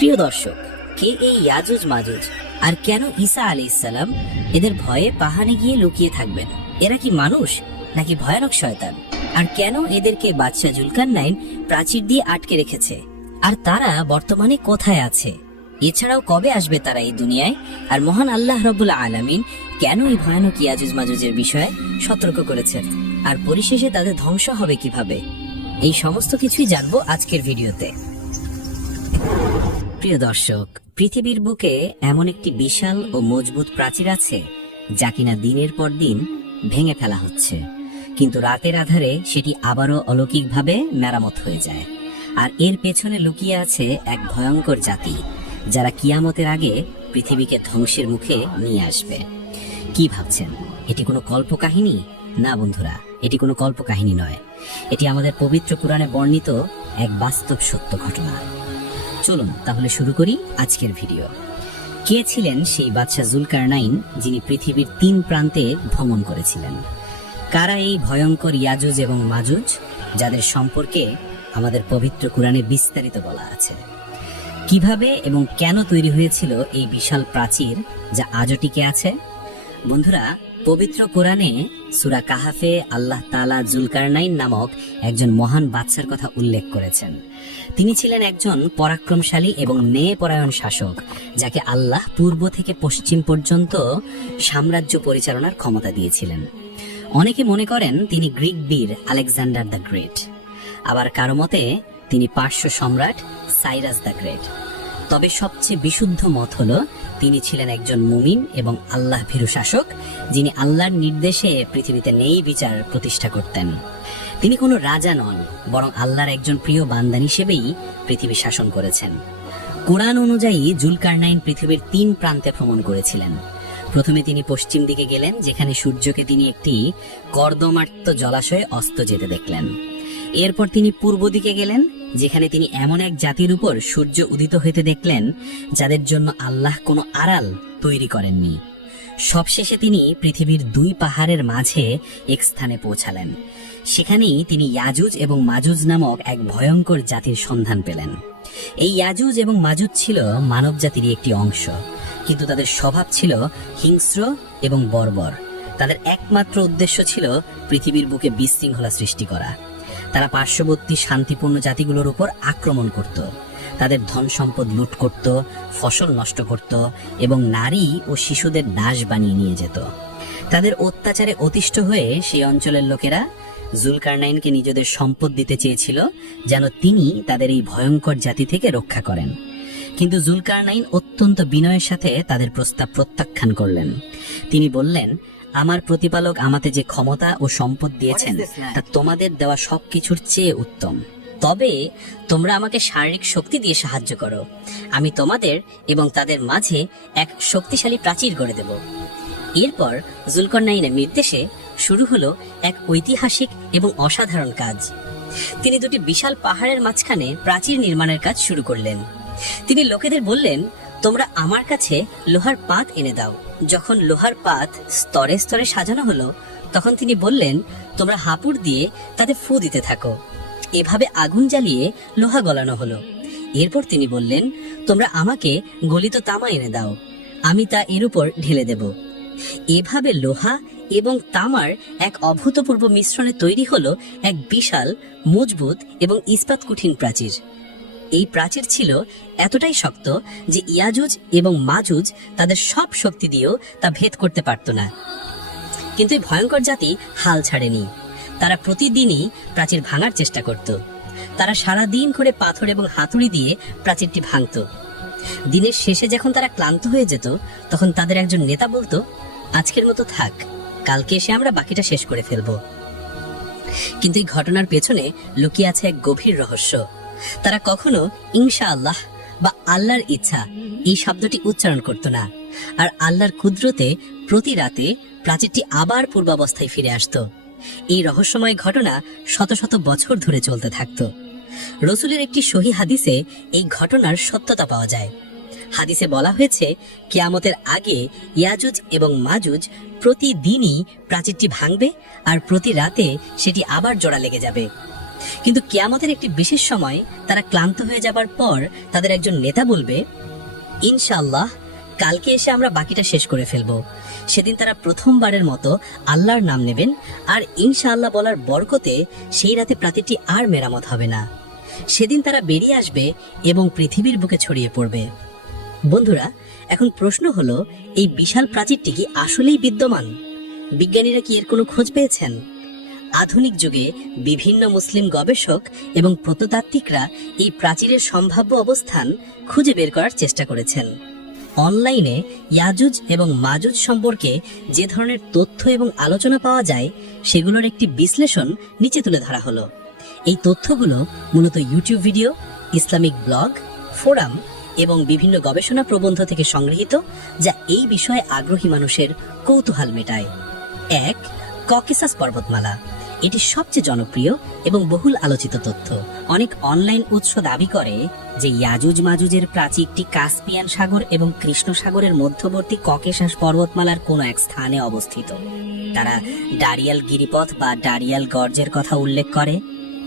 প্রিয় দর্শক, কে এই ইয়াজুজ মাজুজ, আর কেন ঈসা আলাইহিস সালাম এদের ভয়ে পাহাড়ে গিয়ে লুকিয়ে থাকবেন? এরা কি মানুষ নাকি ভয়ানক শয়তান? আর কেন এদেরকে বাদশা জুলকারনাইন প্রাচীর দিয়ে আটকে রেখেছে? আর তারা বর্তমানে কোথায় আছে? এছাড়াও কবে আসবে তারা এই দুনিয়ায়? আর মহান আল্লাহ রাব্বুল আলামিন কেন এই ভয়ানক ইয়াজুজ মাজুজের বিষয়ে সতর্ক করেছেন? আর পরিশেষে তাদের ধ্বংস হবে কিভাবে? এই সমস্ত কিছুই জানবো আজকের ভিডিওতে। প্রিয় দর্শক, পৃথিবীর বুকে এমন একটি বিশাল ও মজবুত প্রাচীর আছে যা কিনা দিনের পর দিন ভেঙে ফেলা হচ্ছে, কিন্তু রাতের আধারে সেটি আবারও অলৌকিকভাবে মেরামত হয়ে যায়। আর এর পেছনে লুকিয়ে আছে এক ভয়ঙ্কর জাতি, যারা কিয়ামতের আগে পৃথিবীকে ধ্বংসের মুখে নিয়ে আসবে। কি ভাবছেন এটি কোনো কল্পকাহিনী? না বন্ধুরা, এটি কোনো কল্পকাহিনী নয়, এটি আমাদের পবিত্র কুরআনে বর্ণিত এক বাস্তব সত্য ঘটনা। চলুন তাহলে শুরু করি আজকের ভিডিও। কে ছিলেন সেই বাদশা জুলকারনাইন যিনি পৃথিবীর 3 প্রান্তে ভ্রমণ করেছিলেন? কারা এই ভয়ঙ্কর ইয়াজুজ এবং মাজুজ, যাদের সম্পর্কে আমাদের পবিত্র কুরআনে বিস্তারিত বলা আছে? কিভাবে এবং কেন তৈরি হয়েছিল এই বিশাল প্রাচীর যা আজও টিকে আছে? বন্ধুরা, পবিত্র কোরআনে সূরা কাহাফে আল্লাহ তাআলা জুলকারনাইন নামক একজন মহান বাদশার কথা উল্লেখ করেছেন। তিনি ছিলেন একজন পরাক্রমশালী এবং ন্যায়পরায়ণ শাসক, যাকে আল্লাহ পূর্ব থেকে পশ্চিম পর্যন্ত সাম্রাজ্য পরিচালনার ক্ষমতা দিয়েছিলেন। অনেকে মনে করেন তিনি গ্রিক বীর আলেকজান্ডার দ্য গ্রেট, আবার কারো মতে তিনি পার্শ্ব সম্রাট সাইরাস দ্য গ্রেট। তবে সবচেয়ে বিশুদ্ধ মত হলো তিনি ছিলেন একজন মুমিন এবং আল্লাহ ভীরু শাসক, যিনি আল্লাহর নির্দেশে পৃথিবীতে ন্যায় বিচার প্রতিষ্ঠা করতেন। তিনি কোনো রাজা নন, বরং আল্লাহর একজন প্রিয় বান্দা হিসেবেই পৃথিবী শাসন করেছেন। কোরআন অনুযায়ী জুলকারনাইন পৃথিবীর 3 প্রান্তে ভ্রমণ করেছিলেন। প্রথমে তিনি পশ্চিম দিকে গেলেন, যেখানে সূর্যকে তিনি একটি কর্দমাক্ত জলাশয়ে অস্ত যেতে দেখলেন। এরপর তিনি পূর্ব দিকে গেলেন, যেখানে তিনি এমন এক জাতির উপর সূর্য উদিত হইতে দেখলেন যাদের জন্য আল্লাহ কোনো আড়াল তৈরি করেননি। সবশেষে তিনি পৃথিবীর 2 পাহাড়ের মাঝে এক স্থানে পৌঁছালেন। সেখানেই তিনি ইয়াজুজ এবং মাজুজ নামক এক ভয়ঙ্কর জাতির সন্ধান পেলেন। এই ইয়াজুজ এবং মাজুজ ছিল মানব জাতিরই একটি অংশ, কিন্তু তাদের স্বভাব ছিল হিংস্র এবং বর্বর। তাদের একমাত্র উদ্দেশ্য ছিল পৃথিবীর বুকে বিশৃঙ্খলা সৃষ্টি করা। তারা পার্শ্ববর্তী শান্তিপূর্ণ জাতিগুলোর উপর আক্রমণ করত, তাদের ধন সম্পদ লুট করত, ফসল নষ্ট করত এবং নারী ও শিশুদের দাস বানিয়ে নিয়ে যেত। তাদের অত্যাচারে অতিষ্ঠ হয়ে সেই অঞ্চলের লোকেরা জুলকারনাইনকে নিজেদের সম্পদ দিতে চেয়েছিল, যেন তিনি তাদের এই ভয়ঙ্কর জাতি থেকে রক্ষা করেন। কিন্তু জুলকারনাইন অত্যন্ত বিনয়ের সাথে তাদের প্রস্তাব প্রত্যাখ্যান করলেন। তিনি বললেন, আমার প্রতিপালক আমাকে যে ক্ষমতা ও সম্পদ দিয়েছেন তা তোমাদের দেওয়া সবকিছুর চেয়ে উত্তম। তবে তোমরা আমাকে শারীরিক শক্তি দিয়ে সাহায্য করো, আমি তোমাদের এবং তাদের মাঝে এক শক্তিশালী প্রাচীর গড়ে দেব। এরপর জুলকারনাইনের নির্দেশে শুরু হলো এক ঐতিহাসিক এবং অসাধারণ কাজ। তিনি 2টি বিশাল পাহাড়ের মাঝখানে প্রাচীর নির্মাণের কাজ শুরু করলেন। তিনি লোকেদের বললেন, তোমরা আমার কাছে লোহার পাত এনে দাও। যখন লোহার পাত স্তরে স্তরে সাজানো হলো, তখন তিনি বললেন, তোমরা হাপুড় দিয়ে তাতে ফু দিতে থাকো। এভাবে আগুন জ্বালিয়ে লোহা গলানো হলো। এরপর তিনি বললেন, তোমরা আমাকে গলিত তামা এনে দাও, আমি তা এর উপর ঢেলে দেব। এভাবে লোহা এবং তামার এক অভূতপূর্ব মিশ্রণে তৈরি হলো এক বিশাল, মজবুত এবং ইস্পাত কঠিন প্রাচীর। এই প্রাচীর ছিল এতটাই শক্ত যে ইয়াজুজ এবং মাজুজ তাদের সব শক্তি দিয়েও তা ভেদ করতে পারত না। কিন্তু এই ভয়ঙ্কর জাতি হাল ছাড়েনি। তারা প্রতিদিনই প্রাচীর ভাঙার চেষ্টা করত। তারা সারা দিন করে পাথর এবং হাতুড়ি দিয়ে প্রাচীরটি ভাঙত। দিনের শেষে যখন তারা ক্লান্ত হয়ে যেত, তখন তাদের একজন নেতা বলতো, আজকের মতো থাক, কালকে এসে আমরা বাকিটা শেষ করে ফেলবো। কিন্তু এই ঘটনার পেছনে লুকিয়ে আছে এক গভীর রহস্য। তারা কখনো ইনশাআল্লাহ বা আল্লাহর ইচ্ছা এই শব্দটি উচ্চারণ করত না। আর আল্লাহর কুদরতে প্রতি রাতে প্রাচীরটি আবার পূর্বাবস্থায় ফিরে আসতো। এই রহস্যময় ঘটনা শত শত বছর ধরে চলতে থাকতো। রসুলের একটি সহিহ হাদিসে এই ঘটনার সত্যতা পাওয়া যায়। হাদিসে বলা হয়েছে, কিয়ামতের আগে ইয়াজুজ এবং মাজুজ প্রতিদিনই প্রাচীরটি ভাঙবে আর প্রতি রাতে সেটি আবার জোড়া লেগে যাবে। কিন্তু কিয়ামতের একটি বিশেষ সময় তারা ক্লান্ত হয়ে যাবার পর তাদের একজন নেতা বলবে, ইনশাআল্লাহ কালকে এসে আমরা বাকিটা শেষ করে ফেলবো। সেদিন তারা প্রথমবারের মতো আল্লাহর নাম নেবেন, আর ইনশাআল্লাহ বলার বরকতে সেই রাতে প্রাতিটি আর মেরামত হবে না। সেদিন তারা বেরিয়ে আসবে এবং পৃথিবীর বুকে ছড়িয়ে পড়বে। বন্ধুরা, এখন প্রশ্ন হলো, এই বিশাল প্রাচীরটি কি আসলেই বিদ্যমান? বিজ্ঞানীরা কি এর কোনো খোঁজ পেয়েছেন? আধুনিক যুগে বিভিন্ন মুসলিম গবেষক এবং প্রত্নতাত্ত্বিকরা এই প্রাচীরের সম্ভাব্য অবস্থান খুঁজে বের করার চেষ্টা করেছেন। অনলাইনে ইয়াজুজ এবং মাজুজ সম্পর্কে যে ধরনের তথ্য এবং আলোচনা পাওয়া যায় সেগুলোর একটি বিশ্লেষণ নিচে তুলে ধরা হলো। এই তথ্যগুলো মূলত YouTube video, Islamic blog, forum এবং বিভিন্ন গবেষণা প্রবন্ধ থেকে সংগৃহীত, যা এই বিষয়ে আগ্রহী মানুষের কৌতূহল মেটায়। 1. ককেসাস পর্বতমালা। এটি সবচেয়ে জনপ্রিয় এবং বহুল আলোচিত তথ্য। অনেক অনলাইন উৎস দাবি করে যে ইয়াজুজ মাজুজের প্রাচীরটি কাস্পিয়ান সাগর এবং কৃষ্ণ সাগরের মধ্যবর্তী ককেশাস পর্বতমালার কোনো এক স্থানে অবস্থিত। তারা ডারিয়াল গিরিপথ বা ডারিয়াল গর্জের কথা উল্লেখ করে,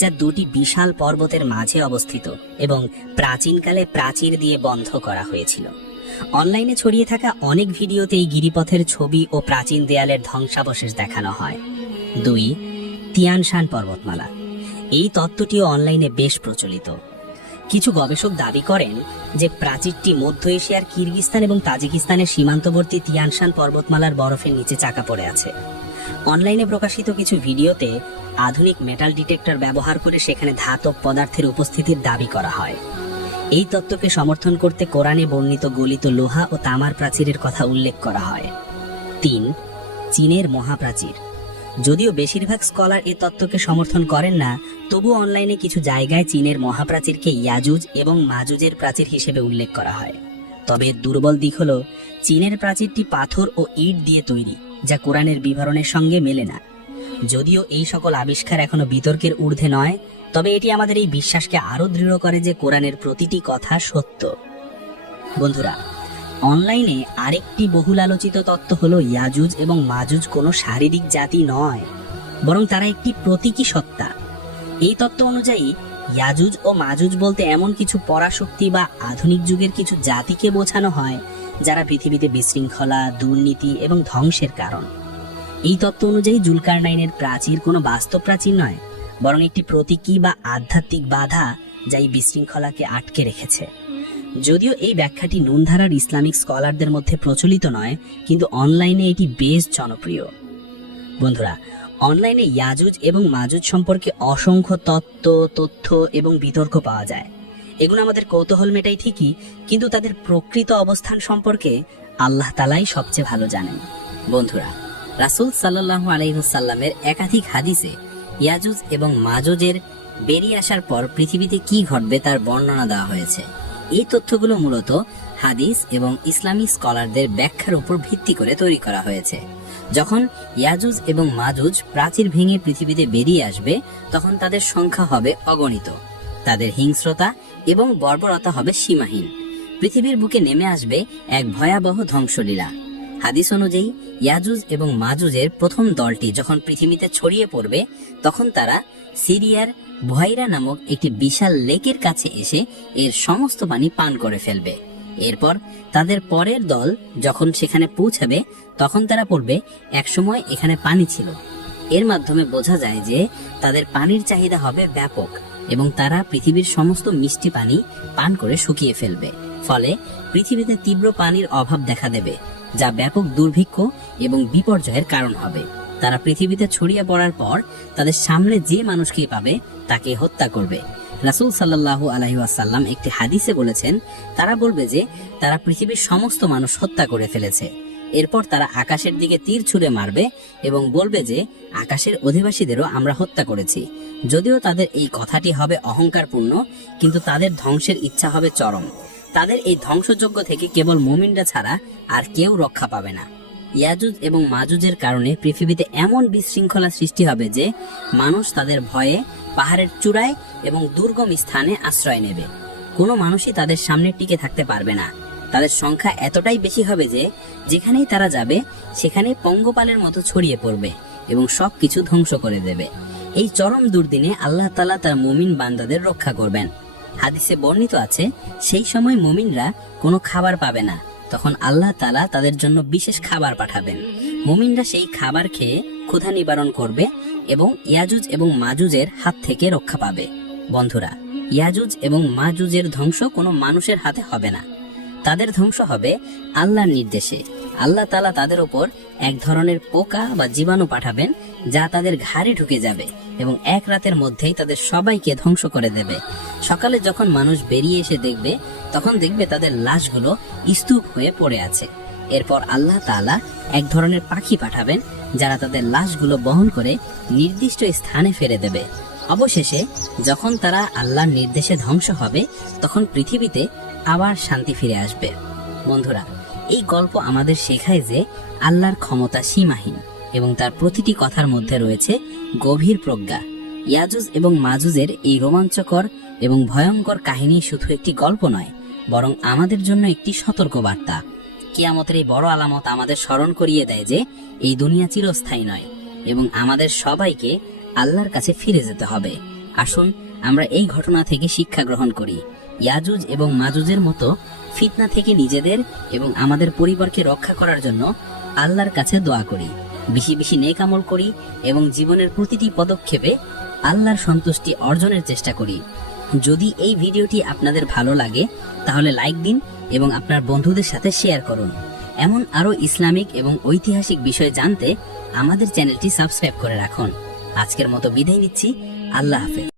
যা দুটি বিশাল পর্বতের মাঝে অবস্থিত এবং প্রাচীনকালে প্রাচীর দিয়ে বন্ধ করা হয়েছিল। অনলাইনে ছড়িয়ে থাকা অনেক ভিডিওতে এই গিরিপথের ছবি ও প্রাচীন দেয়ালের ধ্বংসাবশেষ দেখানো হয়। 2. তিয়ান শান পর্বতমালা। এই তত্ত্বটিও অনলাইনে বেশ প্রচলিত। কিছু গবেষক দাবি করেন যে প্রাচীরটি মধ্য এশিয়ার কিরগিস্তান এবং তাজিকিস্তানের সীমান্তবর্তী তিয়ান শান পর্বতমালার বরফের নিচে চাকা পড়ে আছে। অনলাইনে প্রকাশিত কিছু ভিডিওতে আধুনিক মেটাল ডিটেক্টর ব্যবহার করে সেখানে ধাতব পদার্থের উপস্থিতির দাবি করা হয়। এই তত্ত্বকে সমর্থন করতে কোরআনে বর্ণিত গলিত লোহা ও তামার প্রাচীরের কথা উল্লেখ করা হয়। 3. চীনের মহাপ্রাচীর। যদিও বেশিরভাগ স্কলার এই তত্ত্বকে সমর্থন করেন না, তবু অনলাইনে কিছু জায়গায় চীনের মহাপ্রাচীরকে ইয়াজুজ এবং মাজুজের প্রাচীর হিসেবে উল্লেখ করা হয়। তবে দুর্বল দিক হলো চীনের প্রাচীরটি পাথর ও ইট দিয়ে তৈরি, যা কোরআনের বিবরণের সঙ্গে মেলে না। যদিও এই সকল আবিষ্কার এখনো বিতর্কের ঊর্ধ্বে নয়, তবে এটি আমাদের এই বিশ্বাসকে আরো দৃঢ় করে যে কোরআনের প্রতিটি কথা সত্য। বন্ধুরা, অনলাইনে আরেকটি বহুল আলোচিত তত্ত্ব হলো ইয়াজুজ এবং মাজুজ কোনো শারীরিক জাতি নয়, বরং তারা একটি প্রতীকী সত্তা। এই তত্ত্ব অনুযায়ী ইয়াজুজ ও মাজুজ বলতে এমন কিছু পরাশক্তি বা আধুনিক যুগের কিছু জাতিকে বোঝানো হয় যারা পৃথিবীতে বিশৃঙ্খলা, দুর্নীতি এবং ধ্বংসের কারণ। এই তত্ত্ব অনুযায়ী জুলকারনাইনের প্রাচীর কোনো বাস্তব প্রাচীর নয়, বরং একটি প্রতীকী বা আধ্যাত্মিক বাধা যা এই বিশৃঙ্খলাকে আটকে রেখেছে। যদিও এই ব্যাখ্যাটি নুনধারার ইসলামিক স্কলারদের মধ্যে প্রচলিত নয়, কিন্তু অনলাইনে এটি বেশ জনপ্রিয়। বন্ধুরা, অনলাইনে ইয়াজুজ এবং মাজুজ সম্পর্কে অসংখ্য তথ্য এবং বিতর্ক পাওয়া যায়। এগুলো আমাদের কৌতূহল মেটাই ঠিকই, কিন্তু তাদের প্রকৃত অবস্থান সম্পর্কে আল্লাহ তাআলাই সবচেয়ে ভালো জানেন। বন্ধুরা, রাসূল সাল্লাল্লাহু আলাইহি ওয়াসাল্লামের একাধিক হাদিসে ইয়াজুজ এবং মাজুজের বেরিয়ে আসার পর পৃথিবীতে কি ঘটবে তার বর্ণনা দেওয়া হয়েছে। এই তথ্যগুলো মূলত হাদিস এবং ইসলামিক স্কলারদের ব্যাখ্যার উপর ভিত্তি করে তৈরি করা হয়েছে। যখন ইয়াজুজ এবং মাজুজ প্রাচীর ভেঙে পৃথিবীতে বেরিয়ে আসবে, তখন তাদের সংখ্যা হবে অগণিত, তাদের হিংস্রতা এবং বর্বরতা হবে সীমাহীন। পৃথিবীর বুকে নেমে আসবে এক ভয়াবহ ধ্বংসলীলা। হাদিস অনুযায়ী ইয়াজুজ এবং মাজুজের প্রথম দলটি যখন পৃথিবীতে ছড়িয়ে পড়বে, তখন তারা সিরিয়ার বুহাইরা নামক একটি বিশাল লেকের কাছে এসে এর সমস্ত পানি পান করে ফেলবে। এরপর তাদের পরের দল যখন সেখানে পৌঁছাবে, তখন তারা পড়বে একসময় এখানে পানি ছিল। এর মাধ্যমে বোঝা যায় যে তাদের পানির চাহিদা হবে ব্যাপক এবং তারা পৃথিবীর সমস্ত মিষ্টি পানি পান করে শুকিয়ে ফেলবে। ফলে পৃথিবীতে তীব্র পানির অভাব দেখা দেবে, যা ব্যাপক দুর্ভিক্ষ এবং বিপর্যয়ের কারণ হবে। তারা পৃথিবীতে ছড়িয়ে পড়ার পর তাদের সামনে যে মানুষকেই পাবে তাকে হত্যা করবে। রাসূল সাল্লাল্লাহু আলাইহি ওয়াসাল্লাম একটি হাদিসে বলেছেন, তারা বলবে যে তারা পৃথিবীর সমস্ত মানুষ হত্যা করে ফেলেছে। এরপর তারা আকাশের দিকে তীর ছুঁড়ে মারবে এবং বলবে যে আকাশের অধিবাসীদেরও আমরা হত্যা করেছি। যদিও তাদের এই কথাটি হবে অহংকারপূর্ণ, কিন্তু তাদের ধ্বংসের ইচ্ছা হবে চরম। তাদের এই ধ্বংসযজ্ঞ থেকে কেবল মুমিনরা ছাড়া আর কেউ রক্ষা পাবে না। ইয়াজুজ এবং মাজুজের কারণে পৃথিবীতে এমন বিশৃঙ্খলা সৃষ্টি হবে যে মানুষ তাদের ভয়ে পাহাড়ের চূড়ায় এবং দুর্গম স্থানে আশ্রয় নেবে। কোনো মানুষই তাদের সামনে টিকে থাকতে পারবে না। তাদের সংখ্যা এতটাই বেশি হবে যে যেখানেই তারা যাবে সেখানে পঙ্গপালের মতো ছড়িয়ে পড়বে এবং সবকিছু ধ্বংস করে দেবে। এই চরম দুর্দিনে আল্লাহ তাআলা তার মুমিন বান্দাদের রক্ষা করবেন। হাদিসে বর্ণিত আছে, সেই সময় মুমিনরা কোনো খাবার পাবে না, তখন আল্লাহ তাআলা তাদের জন্য বিশেষ খাবার পাঠাবেন। মুমিনরা সেই খাবার খেয়ে ক্ষুধা নিবারণ করবে এবং ইয়াজুজ এবং মাজুজের হাত থেকে রক্ষা পাবে। বন্ধুরা, ইয়াজুজ এবং মাজুজের ধ্বংস কোনো মানুষের হাতে হবে না, তাদের ধ্বংস হবে আল্লাহর নির্দেশে। আল্লাহ তাআলা তাদের উপর এক ধরনের পোকা বা জীবাণু পাঠাবেন, যা তাদের ঘাড়ে ঢুকে যাবে এবং এক রাতের মধ্যেই তাদের সবাইকে ধ্বংস করে দেবে। সকালে যখন মানুষ বেরিয়ে এসে দেখবে, তখন দেখবে তাদের লাশগুলো স্তূপ হয়ে পড়ে আছে। এরপর আল্লাহ তাআলা এক ধরনের পাখি পাঠাবেন, যারা তাদের লাশগুলো বহন করে নির্দিষ্ট স্থানে ফেলে দেবে। অবশেষে যখন তারা আল্লাহর নির্দেশে ধ্বংস হবে, তখন পৃথিবীতে আবার শান্তি ফিরে আসবে। বন্ধুরা, এই গল্প আমাদের শেখায় যে আল্লাহর ক্ষমতা সীমাহীন এবং তার প্রতিটি কথার মধ্যে রয়েছে গভীর প্রজ্ঞা। ইয়াজুজ এবং মাজুজের এই রোমাঞ্চকর এবং ভয়ঙ্কর কাহিনী শুধু একটি গল্প নয়, বরং আমাদের জন্য একটি সতর্ক বার্তা। কিয়ামতের এই বড় আলামত আমাদের স্মরণ করিয়ে দেয় যে এই দুনিয়া চিরস্থায়ী নয় এবং আমাদের সবাইকে আল্লাহর কাছে ফিরে যেতে হবে। আসুন আমরা এই ঘটনা থেকে শিক্ষা গ্রহণ করি। ইয়াজুজ এবং মাজুজের মতো ফিতনা থেকে নিজেদের এবং আমাদের পরিবারকে রক্ষা করার জন্য আল্লাহর কাছে দোয়া করি, বেশি বেশি নেক আমল করি এবং জীবনের প্রতিটি পদক্ষেপে আল্লাহর সন্তুষ্টি অর্জনের চেষ্টা করি। যদি এই ভিডিওটি আপনাদের ভালো লাগে তাহলে লাইক দিন এবং আপনার বন্ধুদের সাথে শেয়ার করুন। এমন আরো ইসলামিক এবং ঐতিহাসিক বিষয় জানতে আমাদের চ্যানেলটি সাবস্ক্রাইব করে রাখুন। আজকের মতো বিদায় নিচ্ছি। আল্লাহ হাফেজ।